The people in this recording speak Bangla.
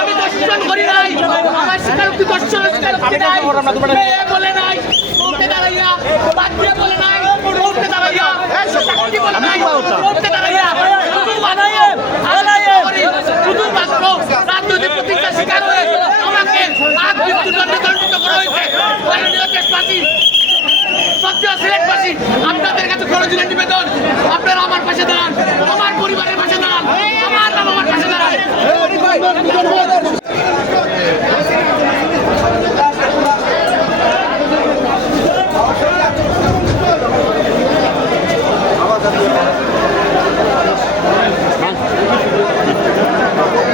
আমি দর্শন করি নাই, আমার স্বীকারোক্তি দর্শন বলে নাই, উঠতে দাঁড়াইয়া বাদ দিয়ে বলে নাই, উঠতে দাঁড়াইয়া বলে নাই, উঠতে দাঁড়াইয়া শুধুমাত্র রাজনৈতিক প্রতিষ্ঠা শিকার হয়ে আমাকে আজ মৃত্যুদণ্ডে দণ্ডিত করা হয়েছে। মাননীয় দেশবাসী, সত্য সিলেটবাসী, আপনাদের কাছে করজোড়ে নিবেদন, আপনারা আমার পাশে দাঁড়ান, আমার পরিবারের পাশে দাঁড়ান, আমার পাশে দাঁড়ান।